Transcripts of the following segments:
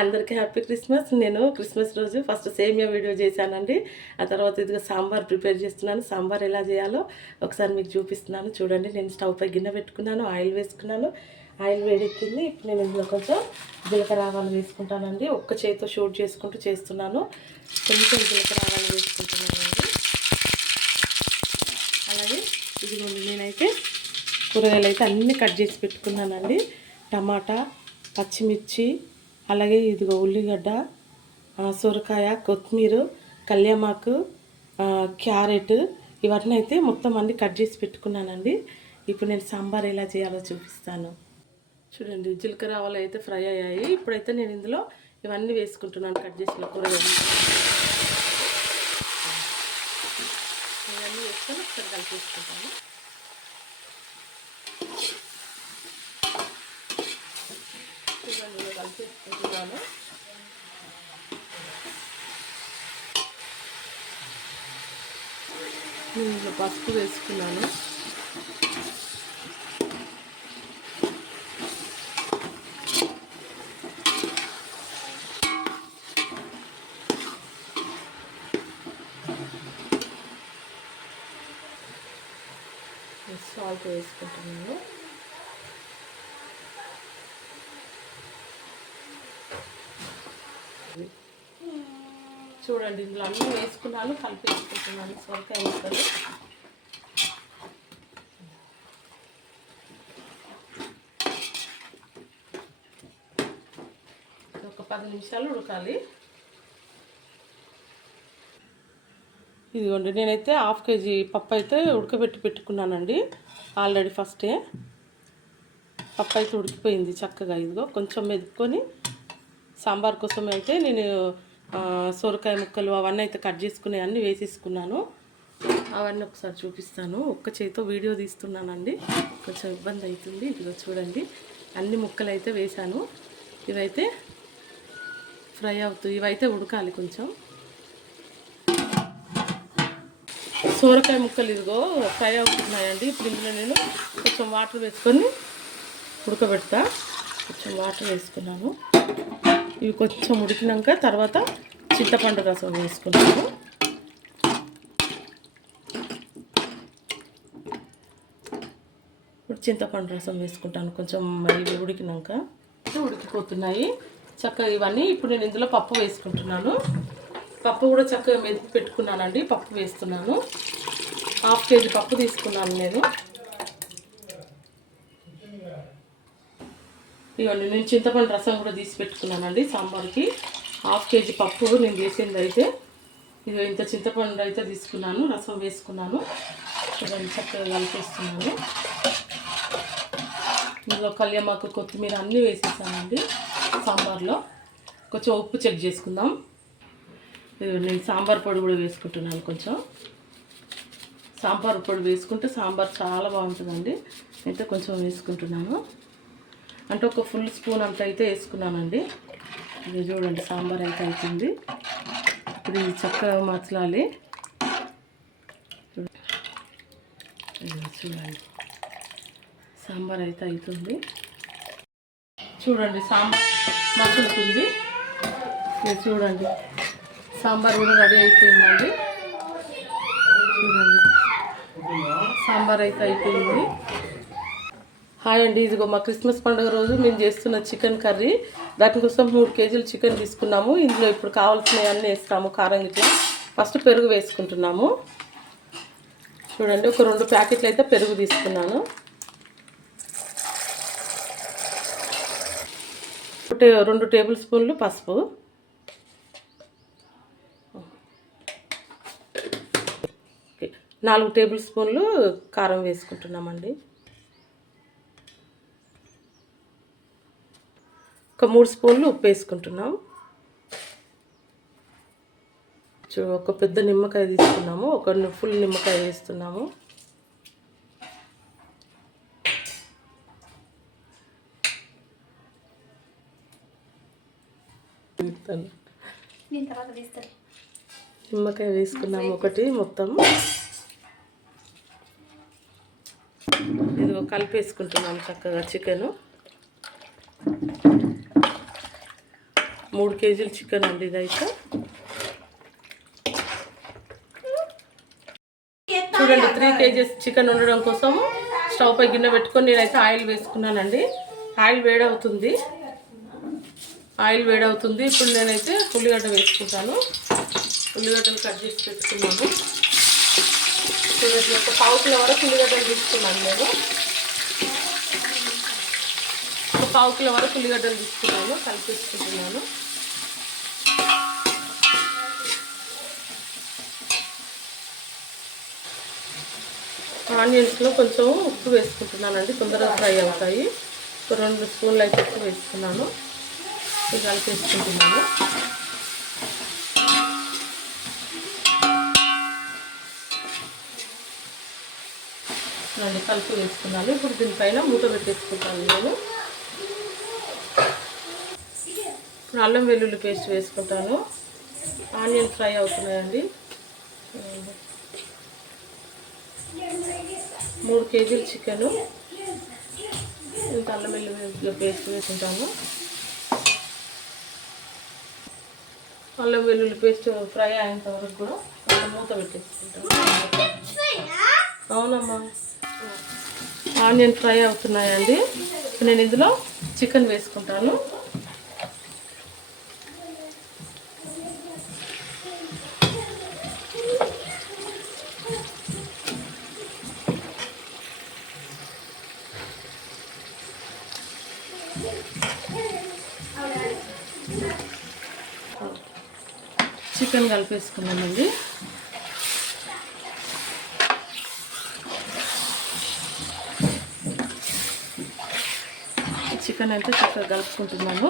అందరికీ happy Christmas. నేను Christmas రోజు ఫస్ట్ సేమియా వీడియో చేశానండి. ఆ తర్వాత ఇదిగో సాంబార్ ప్రిపేర్ చేస్తున్నాను. సాంబార్ ఎలా చేయాలో ఒకసారి మీకు చూపిస్తున్నాను చూడండి. నేను స్టవ్ పై గిన్నె పెట్టుకున్నాను, ఆయిల్ వేసుకున్నాను. ఆయిల్ వేడెక్కింది. ఇప్పుడు నేను ఇందులో కొంచెం జీలకర్ర ఆవాలు వేసుకుంటానండి. ఒక్క చేతితో షూట్ చేసుకుంటూ చేస్తున్నాను. కొంచెం జీలకర్ర ఆవాలు వేసుకుంటున్నానండి. అలాగే ఇదిగోండి, నేనైతే కూరగాయలు అయితే అన్నీ కట్ చేసి పెట్టుకున్నానండి. టమాటా, పచ్చిమిర్చి, అలాగే ఇదిగో ఉల్లిగడ్డ, సొరకాయ, కొత్తిమీర, కళ్యామాకు, క్యారెట్, ఇవన్నీ అయితే మొత్తం అన్నీ కట్ చేసి పెట్టుకున్నానండి. ఇప్పుడు నేను సాంబార్ ఎలా చేయాలో చూపిస్తాను చూడండి. జీలకర్ర ఆవాలు అయితే ఫ్రై అయ్యాయి. ఇప్పుడైతే నేను ఇందులో ఇవన్నీ వేసుకుంటున్నాను, కట్ చేసిన కూరగాయలు ఇవన్నీ వేసుకొని ఒకసారి కలిపేసుకుంటాను. కలిపేసుకుంటున్నాను. నేను పసుపు వేసుకున్నాను. సాల్ట్ వేసుకుంటున్నాను. చూడండి, ఇందులో అన్నీ వేసుకున్నాను, కలిపి వేసుకుంటున్నాను. సొరకాయ ముక్కలు ఒక 10 నిమిషాలు ఉడకాలి. ఇదిగోండి, నేనైతే హాఫ్ కేజీ పప్పు అయితే ఉడకబెట్టి పెట్టుకున్నానండి ఆల్రెడీ. ఫస్టే పప్పు అయితే ఉడికిపోయింది చక్కగా. ఇదిగో కొంచెం మెదుపుకొని సాంబార్ కోసం అయితే నేను సొరకాయ ముక్కలు అవన్నీ అయితే కట్ చేసుకునే అన్నీ వేసేసుకున్నాను. అవన్నీ ఒకసారి చూపిస్తాను. ఒక్క చేతితో వీడియో తీస్తున్నానండి, కొంచెం ఇబ్బంది అవుతుంది. ఇదిగో చూడండి, అన్ని ముక్కలు అయితే వేశాను. ఇవైతే ఫ్రై అవుతుంది, ఇవైతే ఉడకాలి కొంచెం. సొరకాయ ముక్కలు ఇదిగో ఫ్రై అవుతున్నాయండి. ఇప్పుడు ఇందులో నేను కొంచెం వాటర్ వేసుకొని ఉడకబెడతా. కొంచెం వాటర్ వేసుకున్నాను. ఇవి కొంచెం ఉడికినాక తర్వాత చింతపండు రసం వేసుకున్నాను. ఇప్పుడు చింతపండు రసం వేసుకుంటాను. కొంచెం ఇవి ఉడికినాక ఉడికిపోతున్నాయి చక్కగా ఇవన్నీ. ఇప్పుడు నేను ఇందులో పప్పు వేసుకుంటున్నాను. పప్పు కూడా చక్కగా మెదిపి పెట్టుకున్నానండి. పప్పు వేస్తున్నాను. హాఫ్ కేజీ పప్పు తీసుకున్నాను నేను. ఇవ్వండి, నేను చింతపండు రసం కూడా తీసి పెట్టుకున్నానండి సాంబార్కి. హాఫ్ కేజీ పప్పు నేను చేసింది అయితే. ఇది ఇంత చింతపండు అయితే తీసుకున్నాను, రసం వేసుకున్నాను. చూడండి, చక్కగా కలిపేస్తున్నాను. ఇందులో కళ్యామాకు, కొత్తిమీర అన్నీ వేసేసానండి సాంబార్లో. కొంచెం ఉప్పు చెక్ చేసుకుందాం. నేను సాంబార్ పొడి కూడా వేసుకుంటున్నాను. కొంచెం సాంబార్ పొడి వేసుకుంటే సాంబార్ చాలా బాగుంటుందండి. అయితే కొంచెం వేసుకుంటున్నాను, అంటే ఒక ఫుల్ స్పూన్ అంత అయితే వేసుకున్నానండి. ఇది చూడండి, సాంబార్ అయితే అవుతుంది. ఇప్పుడు ఇది చక్కగా మసలాలి. చూడండి, సాంబార్ అయితే అవుతుంది. చూడండి, సాంబార్ మసులుతుంది. ఇది చూడండి, సాంబార్ కూడా రెడీ అయిపోయిందండి. చూడండి, సాంబార్ అయితే అయిపోయింది. హాయ్ అండి, ఇదిగో మా క్రిస్మస్ పండుగ రోజు మేము చేస్తున్న చికెన్ కర్రీ. దానికోసం 3 కేజీలు చికెన్ తీసుకున్నాము. ఇందులో ఇప్పుడు కావాల్సినవి అన్నీ వేస్తాము. కారం ఇట్లా ఫస్ట్ పెరుగు వేసుకుంటున్నాము. చూడండి, ఒక 2 ప్యాకెట్లు అయితే పెరుగు తీసుకున్నాను. 2 టేబుల్ స్పూన్లు పసుపు, 4 టేబుల్ స్పూన్లు కారం వేసుకుంటున్నామండి. ఒక 3 స్పూన్లు ఉప్పు వేసుకుంటున్నాం. ఒక పెద్ద నిమ్మకాయ తీసుకున్నాము, ఒక ఫుల్ నిమ్మకాయ వేస్తున్నాము. నిమ్మకాయ వేసుకున్నాము ఒకటి మొత్తం. ఇదిగో కలిపేసుకుంటున్నాము చక్కగా చికెను. 3 కేజీల చికెన్ అండి ఇదైతే. చూడండి 3 కేజీస్ చికెన్ ఉండడం కోసం స్టవ్ పై గిన్నె పెట్టుకొని నేనైతే ఆయిల్ వేసుకున్నానండి. ఆయిల్ వేడవుతుంది. ఇప్పుడు నేనైతే ఉల్లిగడ్డ వేసుకుంటాను. ఉల్లిగడ్డలు కట్ చేసి పెట్టుకున్నాను. చూడండి ఒక 1/2 కిలో వరకు ఉల్లిగడ్డలు తీసుకున్నాను నేను. ఒక 1/2 కిలో వరకు ఉల్లిగడ్డలు తీసుకున్నాను, కలిపేసుకుంటున్నాను. ఆనియన్స్లో కొంచెం ఉప్పు వేసుకుంటున్నానండి, తొందరగా ఫ్రై అవుతాయి. ఒక 2 స్పూన్లు అయితే ఉప్పు వేసుకున్నాను. ఇది కలిపేసుకుంటున్నాను. కలిపి వేసుకున్నాను. ఇప్పుడు దీనిపైన మూత పెట్టేసుకుంటాను నేను. ఇప్పుడు అల్లం వెల్లుల్లి పేస్ట్ వేసుకుంటాను. ఆనియన్ ఫ్రై అవుతున్నాయండి. 3 కేజీల చికెను, ఇంత అల్లం వెల్లుల్లి పేస్ట్ వేసుకుంటాను. అల్లం వెల్లుల్లి పేస్ట్ ఫ్రై అయ్యేంత వరకు కూడా మూత పెట్టేసుకుంటాను. అవునమ్మా. ఆనియన్ ఫ్రై అవుతున్నాయండి. నేను ఇందులో చికెన్ వేసుకుంటాను. చికెన్ కలిపేసుకున్నామండి. చికెన్ అయితే చక్కగా కలుపుకుంటున్నాను.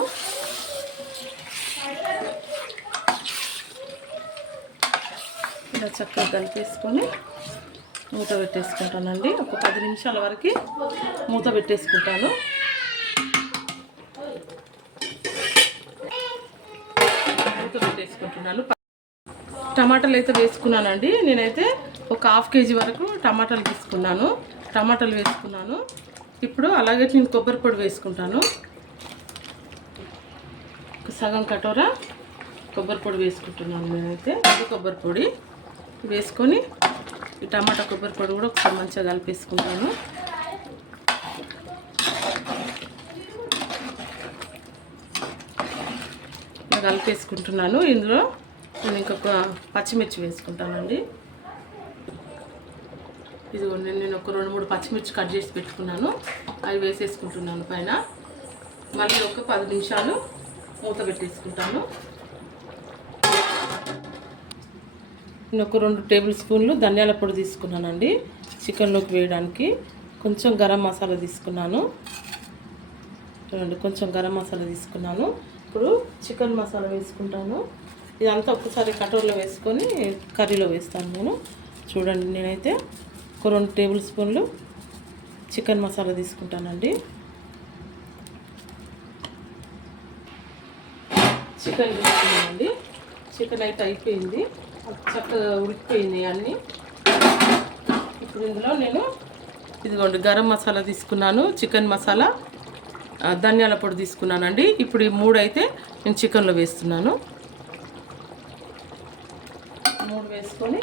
ఇలా చక్కగా కలిపేసుకొని మూత పెట్టేసుకుంటానండి. ఒక 10 నిమిషాల వరకు మూత పెట్టేసుకుంటాను. టమాటాలు అయితే వేసుకున్నానండి. నేనైతే ఒక 1/2 కేజీ వరకు టమాటాలు వేసుకున్నాను. ఇప్పుడు అలాగే నేను కొబ్బరి పొడి వేసుకుంటాను. సగం కటోరా కొబ్బరి పొడి వేసుకుంటున్నాను. నేనైతే కొబ్బరి పొడి వేసుకొని ఈ టమాటా కొబ్బరి పొడి కూడా ఒకసారి మంచిగా కలిపేసుకుంటాను. కలిపేసుకుంటున్నాను. ఇందులో నేను ఇంకొక పచ్చిమిర్చి వేసుకుంటానండి. ఇదిగోండి, నేను ఒక 2-3 పచ్చిమిర్చి కట్ చేసి పెట్టుకున్నాను, అవి వేసేసుకుంటున్నాను పైన. మళ్ళీ ఒక 10 నిమిషాలు మూత పెట్టేసుకుంటాను. నేను ఒక 2 టేబుల్ స్పూన్లు ధనియాల పొడి తీసుకున్నానండి చికెన్లోకి వేయడానికి. కొంచెం గరం మసాలా తీసుకున్నాను. చూడండి, కొంచెం గరం మసాలా తీసుకున్నాను. ఇప్పుడు చికెన్ మసాలా వేసుకుంటాను. ఇదంతా ఒక్కసారి కటోరలో వేసుకొని కర్రీలో వేస్తాను నేను. చూడండి, నేనైతే ఒక 2 టేబుల్ స్పూన్లు చికెన్ మసాలా తీసుకుంటానండి. చికెన్ తీసుకున్నానండి. చికెన్ అయితే అయిపోయింది, చక్కగా ఉడికిపోయింది అన్నీ. ఇప్పుడు ఇందులో నేను ఇదిగోండి గరం మసాలా తీసుకున్నాను, చికెన్ మసాలా, ధనియాల పొడి తీసుకున్నానండి. ఇప్పుడు ఈ 3 అయితే నేను చికెన్లో వేస్తున్నాను. 3 వేసుకొని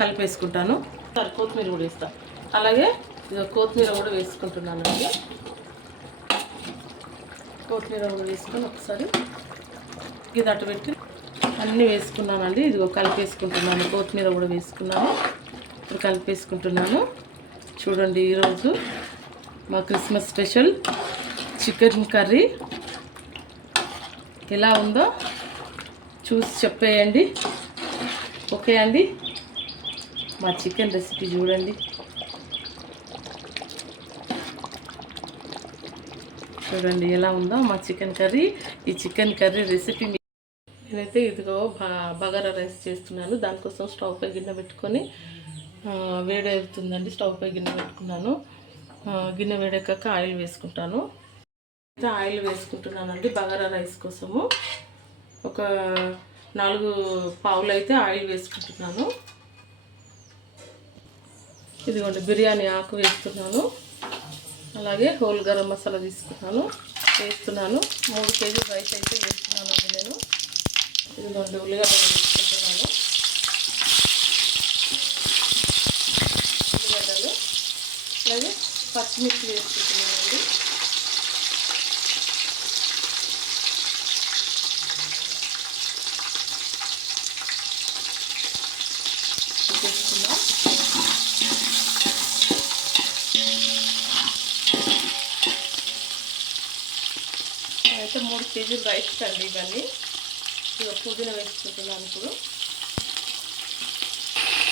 కలిపేసుకుంటాను. కొత్తిమీర కూడా వేస్తాను. అలాగే కొత్తిమీర కూడా వేసుకుంటున్నానండి. కొత్తిమీర కూడా వేసుకొని ఒకసారి ఇది అటు పెట్టి అన్నీ వేసుకున్నానండి. ఇదిగో కలిపేసుకుంటున్నాను. కొత్తిమీర కూడా వేసుకున్నాను. ఇప్పుడు కలిపేసుకుంటున్నాను. చూడండి, ఈరోజు మా క్రిస్మస్ స్పెషల్ చికెన్ కర్రీ ఎలా ఉందో చూసి చెప్పేయండి. ఓకే అండి, మా చికెన్ రెసిపీ చూడండి. చూడండి ఎలా ఉందో మా చికెన్ కర్రీ. ఈ చికెన్ కర్రీ రెసిపీ నేనైతే ఇదిగో బగారా రైస్ చేస్తున్నాను. దానికోసం స్టవ్ పై గిన్నె పెట్టుకొని వేడి అవుతుందండి. స్టవ్ పై గిన్నె పెట్టుకున్నాను. గిన్నె వేడెక్కాక ఆయిల్ వేసుకుంటాను. అయితే ఆయిల్ వేసుకుంటున్నానండి బగారా రైస్ కోసము. ఒక 4 పావులు అయితే ఆయిల్ వేసుకుంటున్నాను. ఇదిగోండి బిర్యానీ ఆకు వేస్తున్నాను. అలాగే హోల్ గరం మసాలా వేస్తున్నాను. 3 కేజీ రైస్ అయితే వేస్తున్నాను. 2 ఉల్లిగడ్డలు వేసుకుంటున్నాను. ఉల్లిగడ్డలు అలాగే పచ్చిమిర్చి వేసుకుంటున్నానండి. వేసుకుందాం. అయితే 3 కేజీలు రైస్ అండి ఇవన్నీ. ఇక పుదీనా వేసుకుంటున్నాను. ఇప్పుడు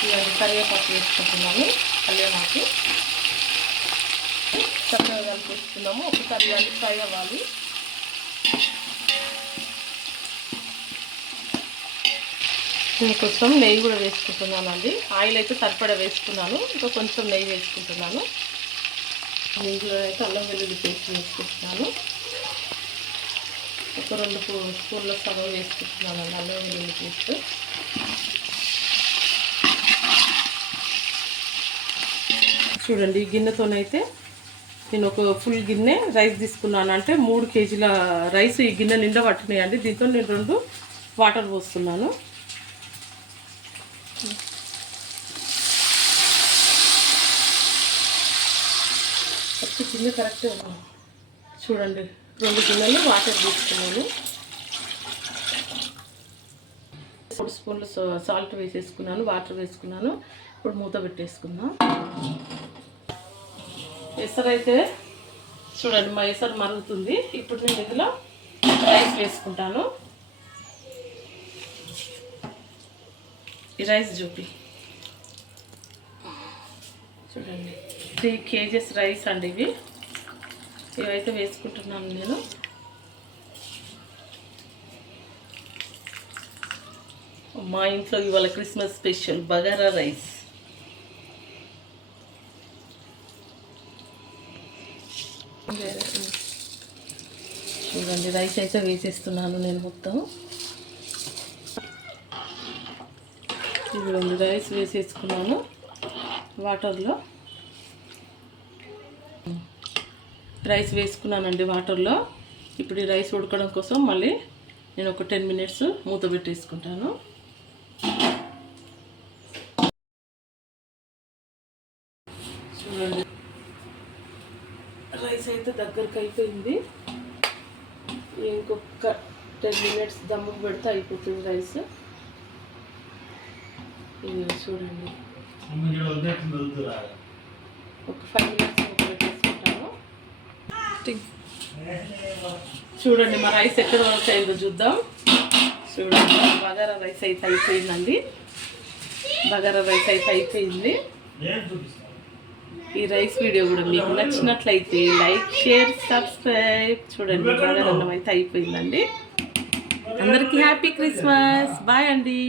ఇవన్నీ కరివేపాకు వేసుకుంటున్నాను. కరివేపాకు చక్కగా కలిపేసుకున్నాము. ఒకసారి ఇవన్నీ ఫ్రై అవ్వాలి. కొంచెం నెయ్యి కూడా వేసుకుంటున్నాను అండి. ఆయిల్ అయితే సరిపడా వేసుకున్నాను. ఇంకా కొంచెం నెయ్యి వేసుకుంటున్నాను. నెయ్యిలో అయితే అల్లం వెల్లుల్లి పేస్ట్ వేసుకుంటున్నాను. ఒక 2 స్పూన్ల సగం వేసుకుంటున్నాను అండి అల్లం వెల్లుల్లి పేస్ట్. చూడండి, ఈ గిన్నెతోనైతే నేను ఒక ఫుల్ గిన్నె రైస్ తీసుకున్నాను. అంటే 3 కేజీల రైస్ ఈ గిన్నె నిండా పట్టినాయండి. దీంతో నేను 2 వాటర్ పోస్తున్నాను. గిన్నె కరెక్టే ఉంది. చూడండి, 2 గిన్నెలు వాటర్ తీసుకున్నాను. 4 స్పూన్లు సాల్ట్ వేసేసుకున్నాను. వాటర్ వేసుకున్నాను. ఇప్పుడు మూత పెట్టేసుకుందాం. ఎసరైతే చూడండి, మా ఎసరు మరుగుతుంది. ఇప్పుడు నేను ఇందులో రైస్ వేసుకుంటాను. ఈ రైస్ చూపి చూడండి, 3 కేజీస్ రైస్ అండి ఇవి. ఇవైతే వేసుకుంటున్నాను నేను. మా ఇంట్లో ఇవాళ క్రిస్మస్ స్పెషల్ బగారా రైస్. చూడండి, రైస్ అయితే వేసేస్తున్నాను నేను మొత్తం. ఇదిగోండి, రైస్ వేసేసుకున్నాను వాటర్లో. రైస్ వేసుకున్నానండి వాటర్లో. ఇప్పుడు ఈ రైస్ ఉడకడం కోసం మళ్ళీ నేను ఒక 10 మినిట్స్ మూత పెట్టేసుకుంటాను. చూడండి, రైస్ అయితే దగ్గరకు అయిపోయింది. ఇంకొక 10 మినిట్స్ దమ్ముకు పెడితే అయిపోతుంది రైస్. ఇది చూడండి, ఒక 5 మినిట్స్ మూత పెట్టేసుకుంటాను. చూడండి, మా రైస్ ఎక్కడ వరకు అయిందో చూద్దాం. చూడండి, బగారా రైస్ అయితే అయిపోయిందండి. బగారా రైస్ అయితే అయిపోయింది. ఈ రైస్ వీడియో కూడా మీకు నచ్చినట్లయితే లైక్, షేర్, సబ్స్క్రైబ్. చూడండి, బగారా అన్నం అయితే అయిపోయిందండి. అందరికీ హ్యాపీ క్రిస్మస్. బాయ్ అండి.